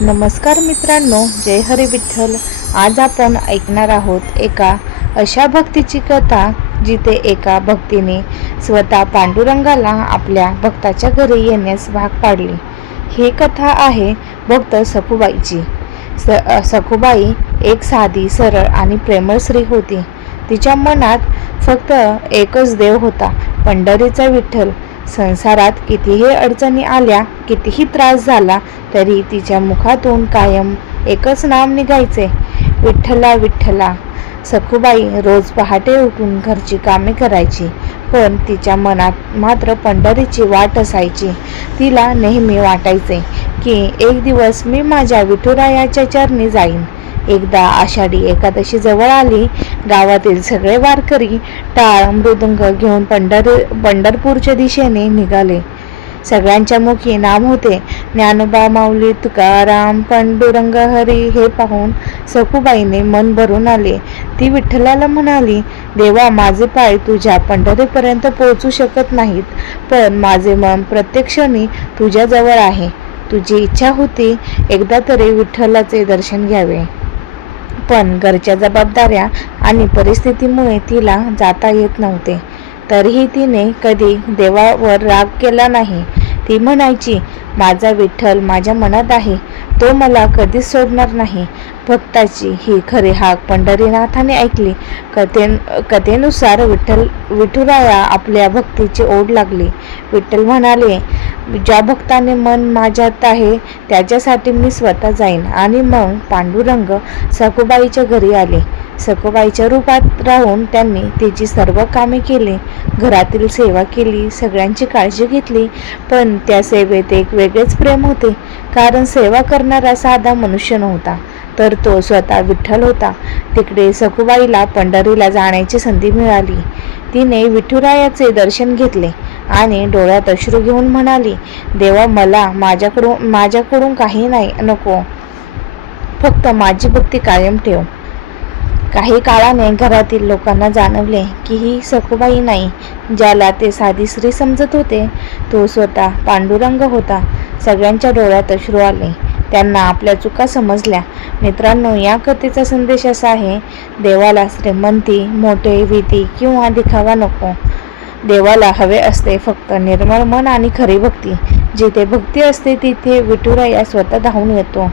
नमस्कार मित्रांनो, जय हरी विठ्ठल. आज आपण ऐकणार आहोत एका अशा भक्तीची कथा जिथे एका भक्तीने स्वतः पांडुरंगाला आपल्या भक्ताच्या घरी येण्यास भाग पाडले. ही कथा आहे भक्त सखुबाईची. सखुबाई एक साधी, सरळ आणि प्रेमळ स्त्री होती. तिच्या मनात फक्त एकच देव होता, पंढरीचा विठ्ठल. संसारात कितीही अडचणी आल्या, कितीही त्रास झाला तरी तिच्या मुखातून कायम एकच नाव निघायचे, विठ्ठला विठ्ठला. सखुबाई रोज पहाटे उठून घरची कामे करायची, पण तिच्या मनात मात्र पंढरीची वाट असायची. तिला नेहमी वाटायचे की एक दिवस मी माझ्या विठुरायाच्या चरणी जाईन. एकदा आषाढी एकादशी जवळ आली. गावातील सगळे वारकरी टाळ मृदुंग घेऊन पंढरपूरच्या दिशेने निघाले. सगळ्यांच्या मुखी नाम होते, ज्ञानोबा माऊली तुकाराम पांडुरंग हरी. हे पाहून सखुबाईने मन भरून आले. ती विठ्ठलाला म्हणाली, देवा, माझे पाय तुझ्या पंढरीपर्यंत पोहोचू शकत नाहीत, पण माझे मन प्रत्येक क्षणी तुझ्याजवळ आहे. तुझी इच्छा होती एकदा तरी विठ्ठलाचे दर्शन घ्यावे, पण घरच्या जबाबदाऱ्या आणि परिस्थितीमुळे तिला जाता येत नव्हते. तरीही तिने कधी देवावर राग केला नाही. ती म्हणायची, माझा विठ्ठल माझ्या मनात आहे, तो मला कधीच सोडणार नाही. भक्ताची ही खरी हाक पंढरीनाथाने ऐकली. कथेनुसार विठुराया आपल्या भक्तीची ओढ लागली. विठ्ठल म्हणाले, ज्या भक्ताने मन माझ्यात आहे त्याच्यासाठी मी स्वतः जाईन. आणि मग पांडुरंग सखुबाईच्या घरी आले. सखुबाईच्या रूपात राहून त्यांनी तिची सर्व कामे केली, घरातील सेवा केली, सगळ्यांची काळजी घेतली. पण त्या सेवेत एक वेगळेच प्रेम होते, कारण सेवा करणारा साधा मनुष्य नव्हता, तर तो स्वतः विठ्ठल होता. तिकडे सखुबाईला पंढरीला जाण्याची संधी मिळाली. तिने विठुरायाचे दर्शन घेतले आणि डोळ्यात अश्रू घेऊन म्हणाली, देवा, मला माझ्याकडून काही नाही नको, फक्त माझी भक्ती कायम ठेव. काही काळाने घरातील लोकांना जाणवले की ही सखुबाई नाही, ज्याला ते साधी स्त्री समजत होते, तो स्वतः पांडुरंग होता. सगळ्यांच्या डोळ्यात अश्रू आले. त्यांना आपल्या चुका समजल्या. मित्रांनो, या कथेचा संदेश असा आहे, देवाला श्रीमंती, मोठे भीती किंवा दिखावा नको. देवाला हवे असते फक्त निर्मळ मन आणि खरी भक्ती. जिथे भक्ती असते तिथे विठुराया स्वतः धावून येतो.